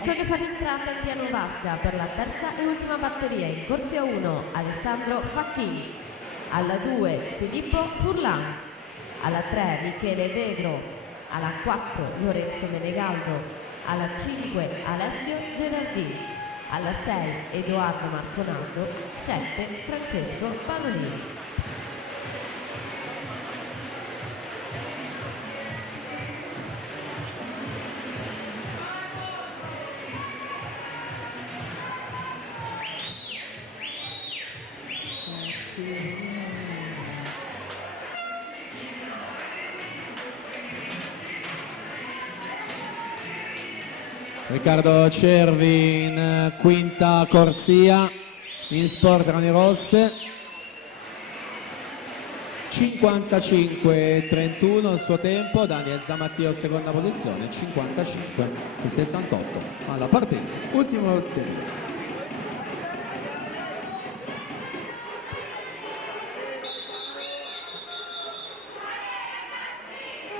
Ecco che fa l'entrata in piano Vasca per la terza e ultima batteria. In corsia 1 Alessandro Facchini, alla 2 Filippo Furlan, alla 3 Michele Vegro, alla 4 Lorenzo Menegaldo, alla 5 Alessio Gerardini, alla 6 Edoardo Marconaldo, 7 Francesco Paolini. Riccardo Cervi in quinta corsia in Sport Rani Rosse, 55-31 il suo tempo. Daniel Zamattio seconda posizione, 55-68 alla partenza, ultimo tempo.